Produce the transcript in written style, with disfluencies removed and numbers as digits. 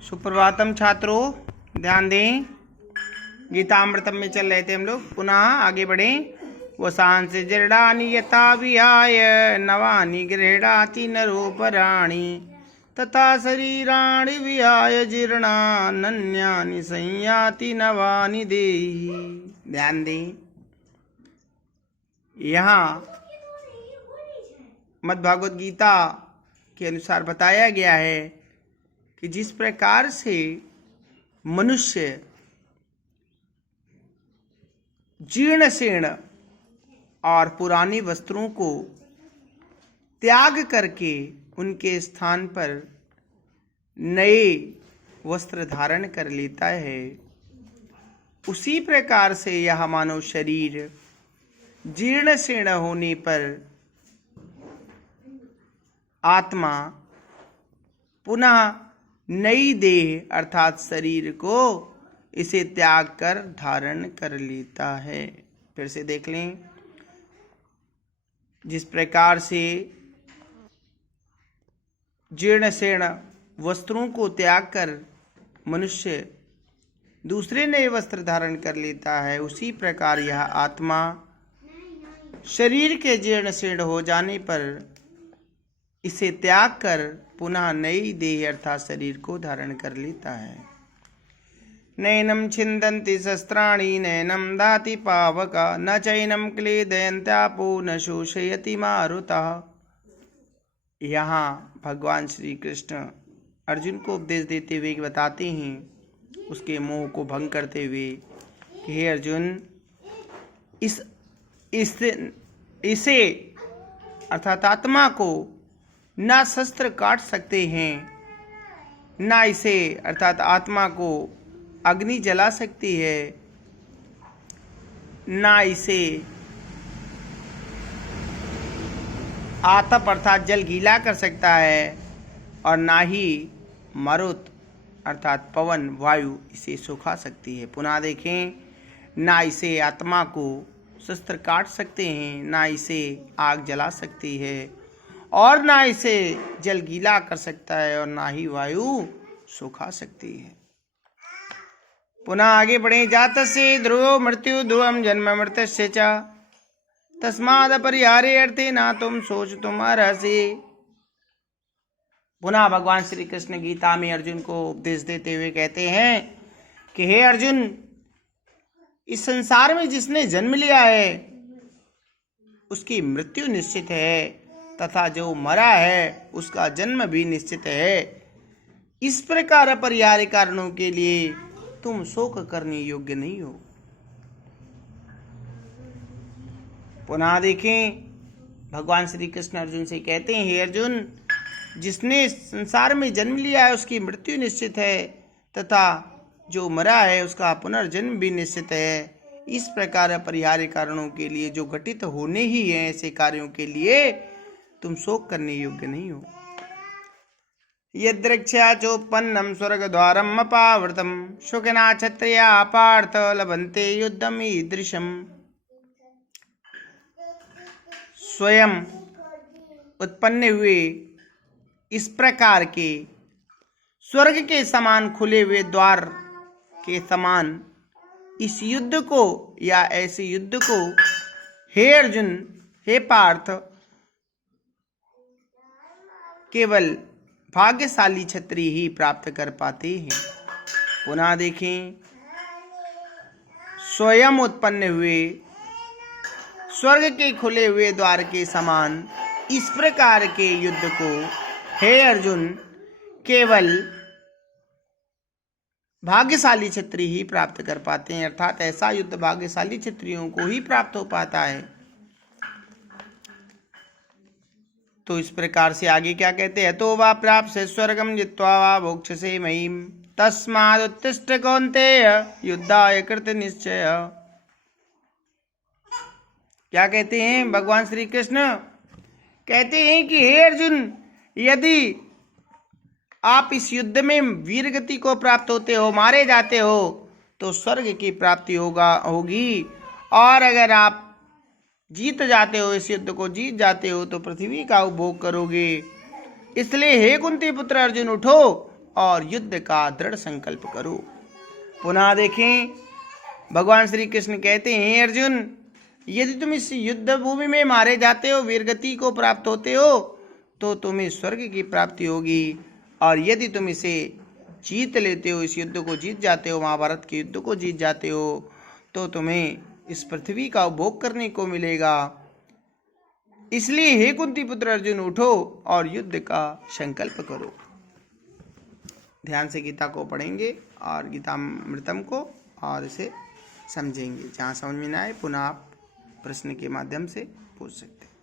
सुप्रभातम छात्रों, ध्यान दें। गीतामृतम में चल रहे थे हम लोग। पुनः आगे बढ़ें। वसांस जरडानि यथा विहाय नवानि गृह्णाति नरोपराणि तथा शरीराणि विहाय जीर्णान्यानि संयाति नवानि देहि। ध्यान दें, यहाँ मद्भागवत गीता के अनुसार बताया गया है कि जिस प्रकार से मनुष्य जीर्ण शीर्ण और पुरानी वस्त्रों को त्याग करके उनके स्थान पर नए वस्त्र धारण कर लेता है, उसी प्रकार से यह मानव शरीर जीर्ण शीर्ण होने पर आत्मा पुनः नई देह अर्थात शरीर को इसे त्याग कर धारण कर लेता है। फिर से देख लें। जिस प्रकार से जीर्ण शीर्ण वस्त्रों को त्याग कर मनुष्य दूसरे नए वस्त्र धारण कर लेता है, उसी प्रकार यह आत्मा शरीर के जीर्ण शीर्ण हो जाने पर इसे त्याग कर पुनः नई देह अर्थात शरीर को धारण कर लेता है। नैनम छिन्दन्ति शस्त्राणि नैनम दाति पावक न चैनम क्लेदयन्त्यापो न शोषयति मारुतः। यहाँ भगवान श्री कृष्ण अर्जुन को उपदेश देते हुए बताते हैं, उसके मोह को भंग करते हुए कि हे अर्जुन, इसे अर्थात आत्मा को ना शस्त्र काट सकते हैं, ना इसे अर्थात आत्मा को अग्नि जला सकती है, ना इसे आतप अर्थात जल गीला कर सकता है, और ना ही मरुत अर्थात पवन वायु इसे सुखा सकती है। पुनः देखें, ना इसे आत्मा को शस्त्र काट सकते हैं, ना इसे आग जला सकती है, और ना इसे जल गीला कर सकता है, और ना ही वायु सुखा सकती है। पुनः आगे बढ़े। जातस्य ध्रुवो मृत्यु ध्रुवम जन्म मृतस्य च तस्माद् अपरिहार्य अर्थे न तुम शोचितुम अर्हसि। पुनः भगवान श्री कृष्ण गीता में अर्जुन को उपदेश देते हुए कहते हैं कि हे अर्जुन, इस संसार में जिसने जन्म लिया है उसकी मृत्यु निश्चित है, तथा जो मरा है उसका जन्म भी निश्चित है। इस प्रकार अपरिहार्य कारणों के लिए तुम शोक करने योग्य नहीं हो। पुनः देखें, भगवान श्री कृष्ण अर्जुन से कहते हैं, हे अर्जुन, जिसने संसार में जन्म लिया है उसकी मृत्यु निश्चित है, तथा जो मरा है उसका पुनर्जन्म भी निश्चित है। इस प्रकार अपरिहार्य कारणों के लिए जो घटित होने ही हैं, ऐसे कार्यों के लिए तुम शोक करने योग्य नहीं हो। यद्रक्षा चोपन्नम स्वर्गद्वारम अपावृतम शुकना क्षत्रिया पार्थ लभन्ते युद्धम ईदृशम। स्वयं उत्पन्न हुए इस प्रकार के स्वर्ग के समान खुले हुए द्वार के समान इस युद्ध को या ऐसे युद्ध को हे अर्जुन, हे पार्थ, केवल भाग्यशाली क्षत्रिय ही प्राप्त कर पाते हैं। पुनः देखें, स्वयं उत्पन्न हुए स्वर्ग के खुले हुए द्वार के समान इस प्रकार के युद्ध को हे अर्जुन केवल भाग्यशाली क्षत्रिय ही प्राप्त कर पाते हैं, अर्थात ऐसा युद्ध भाग्यशाली क्षत्रियों को ही प्राप्त हो पाता है। तो इस प्रकार से आगे क्या कहते हैं, तो वा प्राप्त स्वर्गम जित्वा वा भोक्ष्यसे महीम तस्मादुत्तिष्ठ कौन्तेय युद्धाय कृत निश्चय। क्या कहते हैं भगवान श्री कृष्ण? कहते हैं कि हे अर्जुन, यदि आप इस युद्ध में वीर गति को प्राप्त होते हो, मारे जाते हो, तो स्वर्ग की प्राप्ति होगी, और अगर आप जीत जाते हो, इस युद्ध को जीत जाते हो, तो पृथ्वी का उपभोग करोगे। इसलिए हे कुंती पुत्र अर्जुन, उठो और युद्ध का दृढ़ संकल्प करो। पुनः देखें, भगवान श्री कृष्ण कहते हैं, अर्जुन यदि तुम इस युद्ध भूमि में मारे जाते हो, वीरगति को प्राप्त होते हो, तो तुम्हें स्वर्ग की प्राप्ति होगी। और यदि तुम इसे जीत लेते हो, इस युद्ध को जीत जाते हो, महाभारत के युद्ध को जीत जाते हो, तो तुम्हें इस पृथ्वी का उपभोग करने को मिलेगा। इसलिए हे कुंती पुत्र अर्जुन, उठो और युद्ध का संकल्प करो। ध्यान से गीता को पढ़ेंगे और गीतामृतम को और इसे समझेंगे। जहाँ समझ में ना आए पुनः आप प्रश्न के माध्यम से पूछ सकते हैं।